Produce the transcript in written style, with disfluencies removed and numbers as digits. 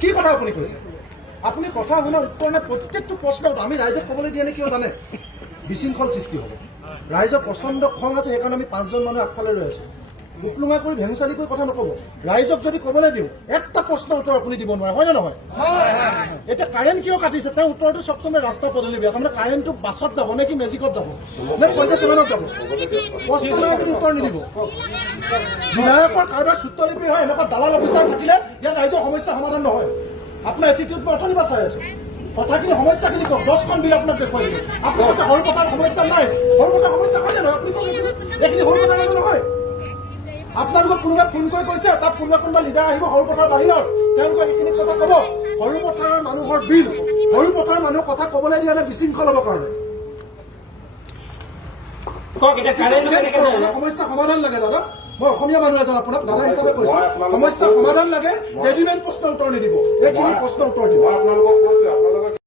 কি কথা আপুনি কৈছে? আপুনি কথা শুনাৰ উত্তৰ নাই। প্ৰত্যেকটো প্ৰশ্নত আমি ৰাইজক ক'বলৈ দিয়ে নে কিয় জানে? বিশৃংখল সৃষ্টি হ'ব। ৰাইজৰ প্ৰচণ্ড খং আছে, সেইকাৰণে আমি 5জন মানুহ আগফালে ৰৈ আছোঁ। উকলুঙা কৰি ভেঙুচালি কৰি কথা নক'ব। ৰাইজক যদি ক'বলৈ দিওঁ একটা প্ৰশ্নৰ উত্তৰ আপুনি দিব নোৱাৰে, হয় নে নহয়? এতিয়া কাৰেণ্ট কিয় কাটিছে তেওঁ উত্তৰটো চাওকচোন। ৰাস্তা পদূলি বেয়া, তাৰমানে কাৰেণ্টটো বাছত যাব নে কি মেজিকত যাব নে পইচা চেভেনত যাব? প্ৰশ্ন নাই যদি উত্তৰ নিদিব। বিধায়কৰ কাৰোবাৰ সূত্ৰলিপি হয় এনেকুৱা দালাল অফিচাৰ থাকিলে ইয়াত ৰাইজৰ সমস্যা সমাধান নহয়। আপোনাৰ এটিটিউড মই অথনিৰ পৰা চাই আছোঁ। কথাখিনি সমস্যাখিনি কওক, 10খন বিল আপোনাক দেখুৱাই দিম। আপুনি কৈছে সৰু পথাৰ সমস্যা নাই, সৰু পথাৰ সমস্যা হয় নে নহয়? আপুনি কওক এইখিনি সৰু পথাৰ মানুহ নহয়। আপোনালোকক কোনোবাই ফোন কৰি কৈছে তাত কোনোবা লিডাৰ আহিব সৰু পথাৰ বাহিৰত, তেওঁলোকে এইখিনি কথা ক'ব। সৰু পথাৰৰ মানুহৰ বিল, সৰু পথাৰৰ মানুহৰ কথা ক'বলৈ দিয়া নাই বিশৃংখল হ'বৰ কাৰণে। সমস্যা সমাধান লাগে দাদা। মই অসমীয়া মানুহ এজন আপোনাক দাদা হিচাপে কৈছো, সমস্যা সমাধান লাগে। ৰেডিমেড প্ৰশ্ন উত্তৰ নিদিব, এইখিনি প্ৰশ্ন উত্তৰ দিব।